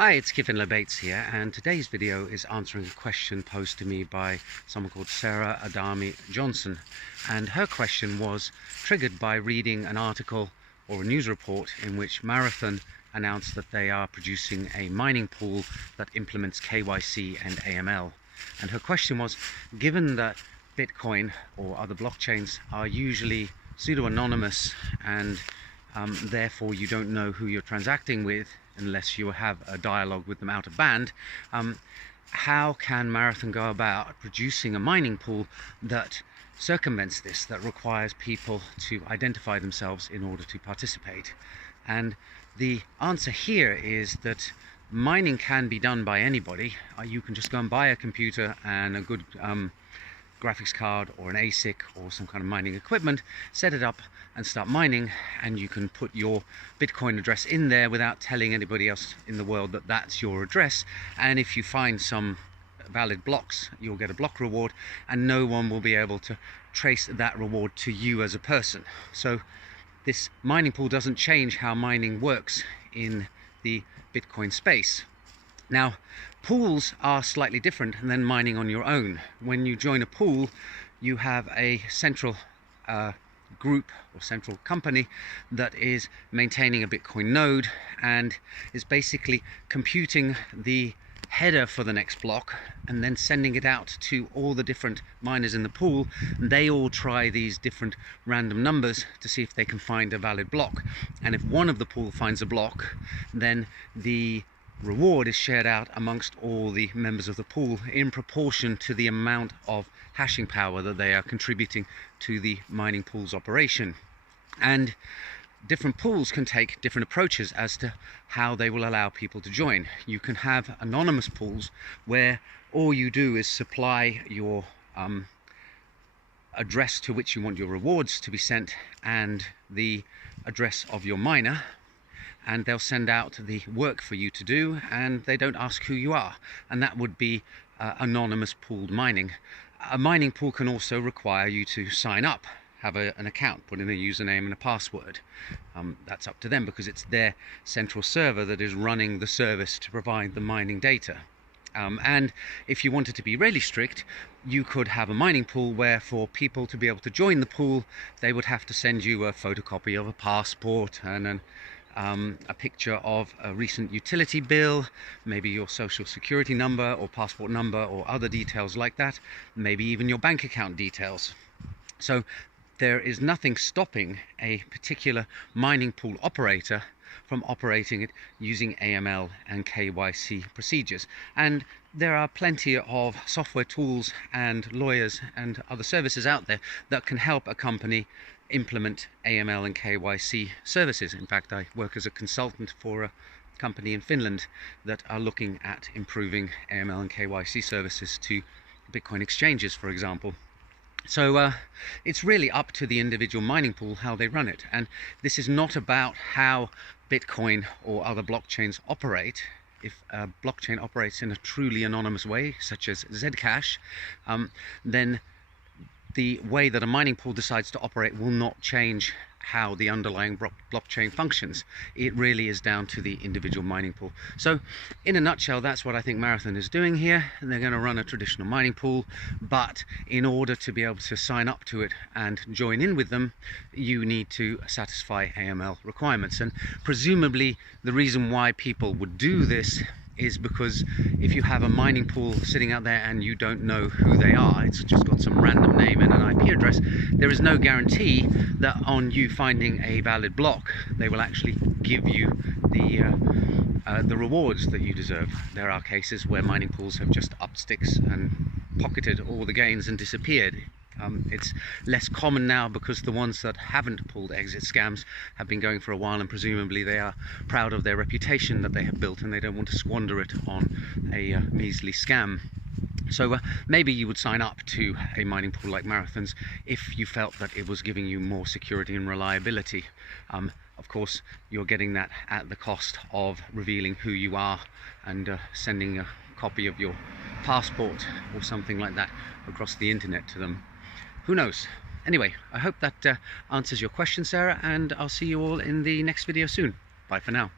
Hi, it's Kifin Bates here, and today's video is answering a question posed to me by someone called Sarah Adami Johnson. And her question was triggered by reading an article or a news report in which Marathon announced that they are producing a mining pool that implements KYC and AML. And her question was, given that Bitcoin or other blockchains are usually pseudo-anonymous and therefore you don't know who you're transacting with unless you have a dialogue with them out of band, how can Marathon go about producing a mining pool that circumvents this, that requires people to identify themselves in order to participate? And the answer here is that mining can be done by anybody. You can just go and buy a computer and a good graphics card or an ASIC or some kind of mining equipment, set it up and start mining, and you can put your Bitcoin address in there without telling anybody else in the world that that's your address. And if you find some valid blocks, you'll get a block reward, and no one will be able to trace that reward to you as a person. So this mining pool doesn't change how mining works in the Bitcoin space. Now, pools are slightly different than mining on your own. When you join a pool, you have a central group or central company that is maintaining a Bitcoin node and is basically computing the header for the next block and then sending it out to all the different miners in the pool. They all try these different random numbers to see if they can find a valid block. And if one of the pool finds a block, then the reward is shared out amongst all the members of the pool in proportion to the amount of hashing power that they are contributing to the mining pool's operation. And different pools can take different approaches as to how they will allow people to join. You can have anonymous pools where all you do is supply your address to which you want your rewards to be sent and the address of your miner, and they'll send out the work for you to do, and they don't ask who you are. And that would be anonymous pooled mining. A mining pool can also require you to sign up, have an account, put in a username and a password. That's up to them because it's their central server that is running the service to provide the mining data. And if you wanted to be really strict, you could have a mining pool where for people to be able to join the pool, they would have to send you a photocopy of a passport and a picture of a recent utility bill, maybe your social security number or passport number or other details like that, maybe even your bank account details. So there is nothing stopping a particular mining pool operator from operating it using AML and KYC procedures. And there are plenty of software tools and lawyers and other services out there that can help a company implement AML and KYC services. In fact, I work as a consultant for a company in Finland that are looking at improving AML and KYC services to Bitcoin exchanges, for example. So it's really up to the individual mining pool how they run it. And this is not about how Bitcoin or other blockchains operate. If a blockchain operates in a truly anonymous way, such as Zcash, then the way that a mining pool decides to operate will not change how the underlying blockchain functions. It really is down to the individual mining pool. So in a nutshell, that's what I think Marathon is doing here. They're going to run a traditional mining pool, but in order to be able to sign up to it and join in with them, you need to satisfy AML requirements. And presumably the reason why people would do this is because if you have a mining pool sitting out there and you don't know who they are, it's just got some random name and an IP address, there is no guarantee that on you finding a valid block, they will actually give you the rewards that you deserve. There are cases where mining pools have just upped sticks and pocketed all the gains and disappeared. It's less common now because the ones that haven't pulled exit scams have been going for a while, and presumably they are proud of their reputation that they have built and they don't want to squander it on a measly scam. So maybe you would sign up to a mining pool like Marathon's if you felt that it was giving you more security and reliability. Of course, you're getting that at the cost of revealing who you are and sending a copy of your passport or something like that across the internet to them. Who knows? Anyway, I hope that answers your question, Sarah, and I'll see you all in the next video soon. Bye for now.